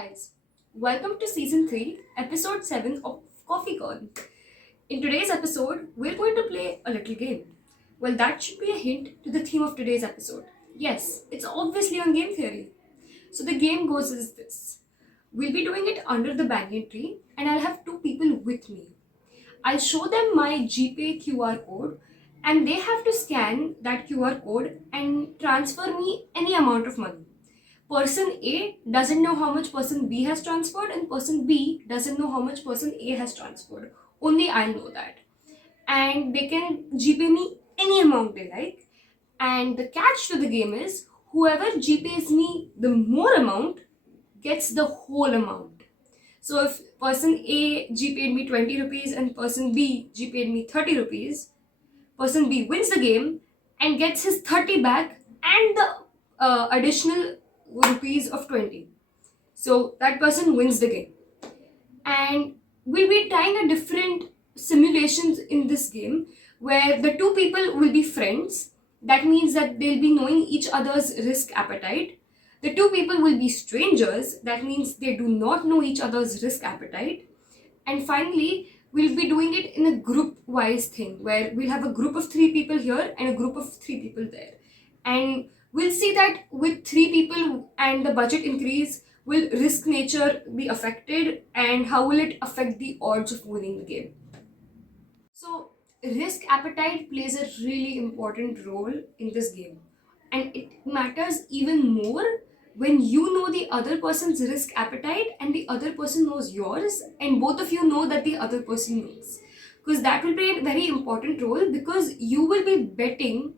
guys, welcome to season 3, episode 7 of Coffee Con. In today's episode, we're going to play a little game. Well, that should be a hint to the theme of today's episode. Yes, it's obviously on game theory. So the game goes as this. We'll be doing it under the banyan tree, and I'll have two people with me. I'll show them my GPay QR code, and they have to scan that QR code and transfer me any amount of money. Person A doesn't know how much person B has transferred, and person B doesn't know how much person A has transferred. Only I'll know that. And they can GPay me any amount they like. And the catch to the game is whoever GPays me the more amount gets the whole amount. So if person A GPayed me 20 rupees and person B GPayed me 30 rupees, person B wins the game and gets his 30 back and the additional rupees of 20. So that person wins the game. And we'll be trying a different simulations in this game where the two people will be friends. That means that they'll be knowing each other's risk appetite. The two people will be strangers. That means they do not know each other's risk appetite. And finally, we'll be doing it in a group-wise thing where we'll have a group of 3 people here and a group of 3 people there. And we'll see that with 3 people and the budget increase, will risk nature be affected and how will it affect the odds of winning the game. So risk appetite plays a really important role in this game, and it matters even more when you know the other person's risk appetite and the other person knows yours and both of you know that the other person knows, because that will play a very important role because you will be betting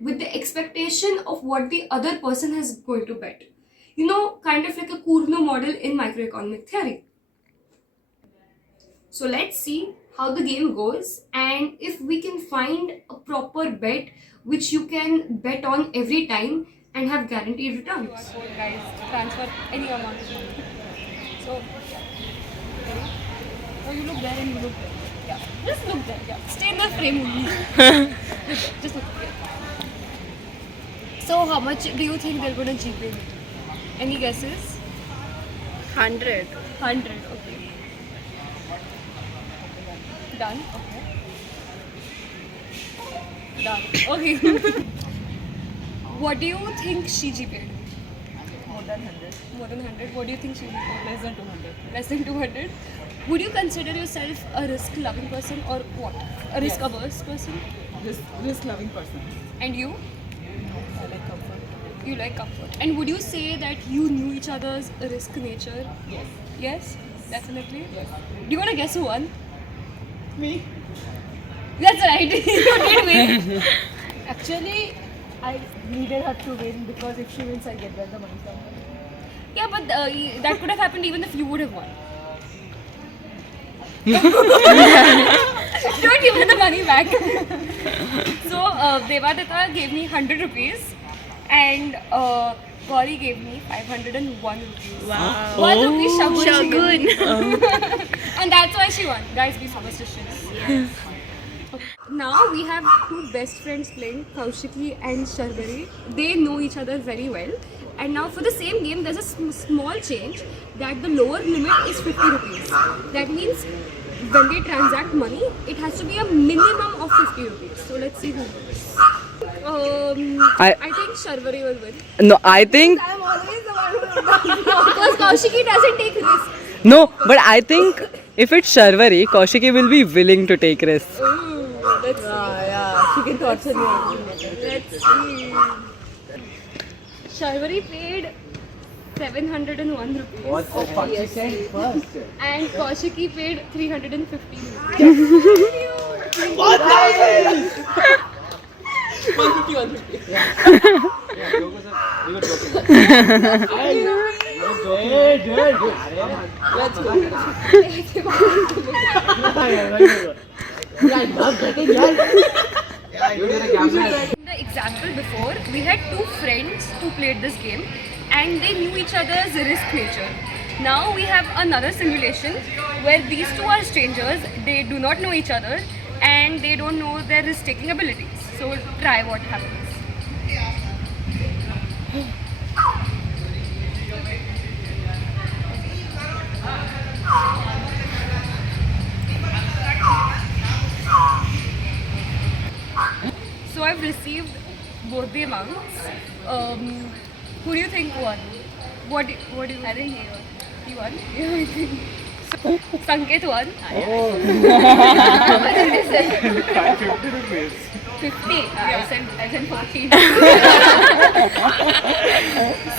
with the expectation of what the other person is going to bet. You know, kind of like a Kurno model in microeconomic theory. So let's see how the game goes and if we can find a proper bet which you can bet on every time and have guaranteed returns. QR code, guys, transfer any amount of money. So, oh, you look there and you look there. Yeah, just look there. Yeah, stay in the frame only. Just look there. So, how much do you think they're going to GPay me? Any guesses? 100. 100. Okay. Done. Okay. Done. Okay. What do you think she GPayed? More than 100. More than 100. What do you think she GPayed? Less than 200. Less than 200. Would you consider yourself a risk-loving person or what? A risk-averse person? Risk-loving person. And you? No, I like comfort. You like comfort. And would you say that you knew each other's risk nature? Yes. Yes? Definitely? Yes. Do you want to guess who won? Me? That's right. You did win. Actually, I needed her to win because if she wins, I get back the money from her. Yeah, but that could have happened even if you would have won. Don't give her the money back. So, Devadata gave me 100 rupees and Gaargi gave me 501 rupees. Wow. 1 rupee shagun. Shagun. And that's why she won. Guys, be superstitious. Yes. Now we have 2 best friends playing, Kaushiki and Sharvari. They know each other very well. And now for the same game, there's a small change that the lower limit is 50 rupees. That means when they transact money, it has to be a minimum of 50 rupees. So let's see who wins. I think Sharvari will win. No, I think I'm always the one who Because Kaushiki doesn't take risks. no, but I think if it's Sharvari, Kaushiki will be willing to take risks. Ooh, let's see. yeah, she can torture me. Let's see. Sharvari paid 701 rupees. What the fuck you said first? And Kaushiki paid 350 rupees. What the hell? 150, 150. Yeah, jokers are, we were joking. Hey, dude. Let's go. I love betting, yeah. You did a gamble. In the example before, we had 2 friends who played this game and they knew each other's risk nature. Now we have another simulation where these 2 are strangers, they do not know each other and they don't know their risk-taking abilities. So we'll try what happens. both the amounts. Who do you think won? What do you? I think he won. He won? Yeah, I think. Sanket won. Oh. How much did you say? 50 rupees. 50. I said 14.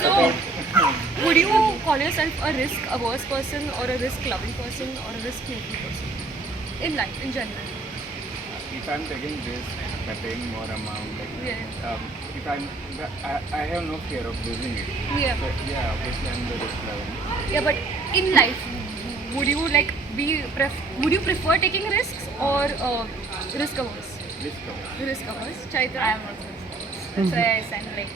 So, would you call yourself a risk-averse person or a risk-loving person or a risk-neutral person? In life, in general. If I'm taking risk by paying more amount, like, Yeah. if I have no fear of losing it. Yeah. So, yeah, obviously I'm the risk level. Yeah, but in life, would you like would you prefer taking risks or risk-averse? Risk cover. Risk-averse. Chaitra? I am also risk-averse. That's why I sent like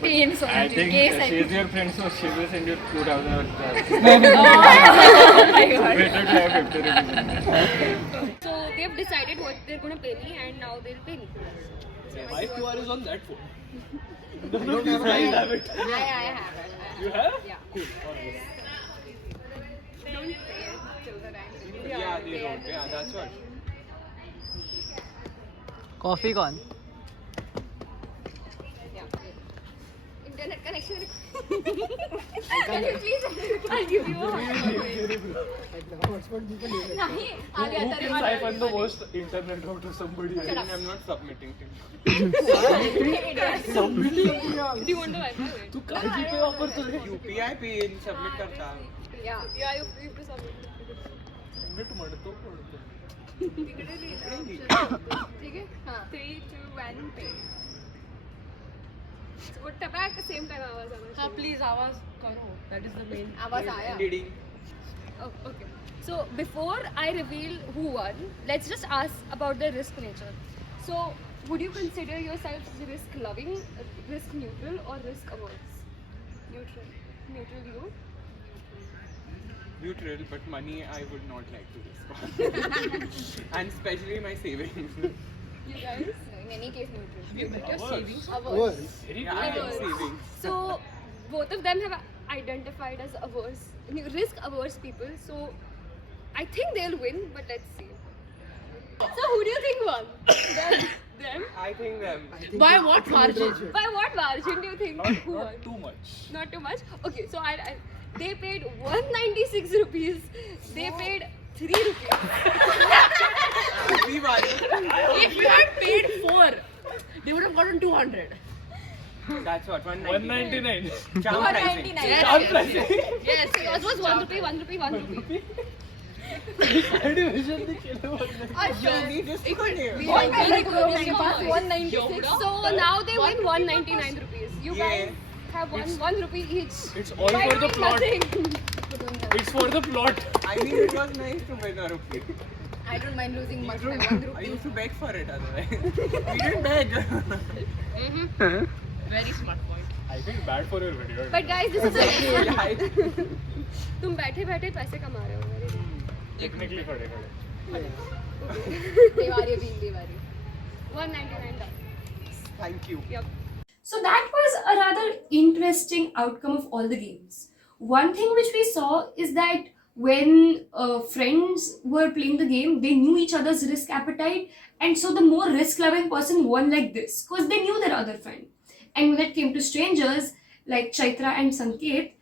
14 so I think in case she's your friend, so she will send you 2,000 or Oh my god. better to have 50 rupees. So they've decided what they're gonna pay me and now they'll pay me. My QR is on that phone. I have it. You have? Yeah. Cool. Alright. Don't pay it till the time. Yeah, they don't. Yeah, that's what. Coffee gone. Internet connection. Can you please? I'll give you नहीं आगे आता Who can siphon the most internet out of somebody? I think I'm not submitting to you. Do you want the Wi-Fi? तू काय जीपे वापरतो रे? UPI pin submit करता. Yeah, you have to submit. Submit म्हणतो. तिकडे लिहिलं. ठीक आहे? हां. 3, 2, 1, pay. So टपा at the same time आवाज आना. हाँ प्लीज आवाज करो. That is the main. आवाज आया. Ding. Oh, okay. So before I reveal who won, let's just ask about the risk nature. So would you consider yourself risk loving, risk neutral, or risk averse? Neutral. Neutral you? Neutral, but money I would not like to risk. And especially my savings. You guys? In any case neutral. But your savings. Averse. Yeah, I have savings. So both of them have identified as averse, risk averse people. So I think they'll win, but let's see. So who do you think won? Them? I think them. By what margin? By what margin do you think who won? Not too much. Not too much? Okay, so they paid 196 rupees. They paid 3 rupees. We won. If you had paid 4, they would have gotten 200. That's what, 199. 199. Charm pricing. Yes. Charm pricing. Yes, so yours was 1 rupee, 1 rupee, 1 rupee. Division ने खेला 199. We are very good. We got 196. So now they win 199 rupees. You guys have won 1 rupee each. It's all By for the doing plot. nothing. It's for the plot. I mean, it was nice to win a rupee. I don't mind losing much by 1 I rupee. used to beg for it otherwise. We didn't beg. Very smart point. I think bad for your video. But guys, this is a Yeah, तुम बैठे बैठे पैसे कमा रहे हो मेरे technically खड़े देवारी भी Devari 199 Thank you. Yep. So that was a rather interesting outcome of all the games. One thing which we saw is that when friends were playing the game, they knew each other's risk appetite, and so the more risk-loving person won like this because they knew their other friend. And when it came to strangers like Chaitra and Sanket,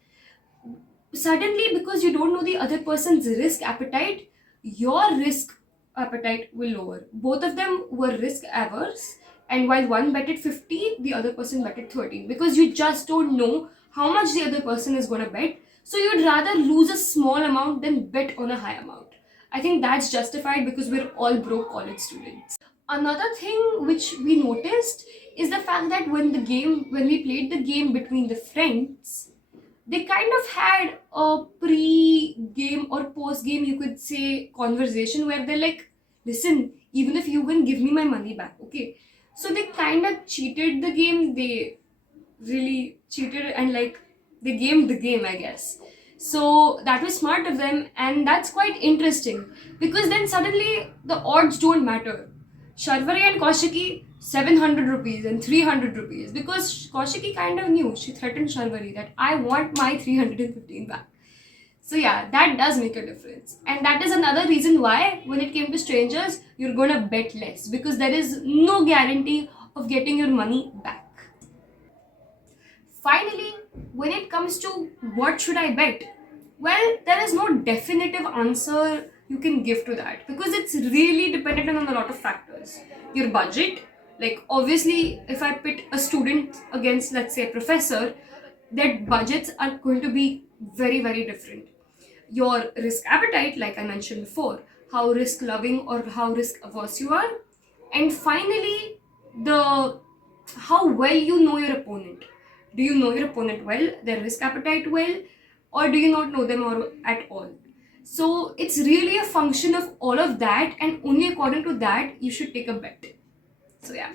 suddenly because you don't know the other person's risk appetite, your risk appetite will lower. Both of them were risk averse, and while one betted 50, the other person betted 13 because you just don't know how much the other person is going to bet. So you'd rather lose a small amount than bet on a high amount. I think that's justified because we're all broke college students. Another thing which we noticed is the fact that when we played the game between the friends, they kind of had a pre-game or post-game, you could say, conversation where they're like, listen, even if you win, give me my money back, okay? So they kind of cheated the game. They really cheated and like they gamed the game, I guess. So that was smart of them, and that's quite interesting because then suddenly the odds don't matter. Sharvari and Kaushiki, 700 rupees and 300 rupees because Kaushiki kind of knew, she threatened Sharvari that I want my 315 back. So yeah, that does make a difference. And that is another reason why when it came to strangers, you're gonna bet less because there is no guarantee of getting your money back. Finally, when it comes to what should I bet, well, there is no definitive answer you can give to that because it's really dependent on a lot of factors. Your budget, like obviously, if I pit a student against, let's say, a professor, their budgets are going to be very, very different. Your risk appetite, like I mentioned before, how risk loving or how risk averse you are, and finally, the how well you know your opponent. Do you know your opponent well, their risk appetite well, or do you not know them or at all? So it's really a function of all of that, and only according to that you should take a bet. So yeah.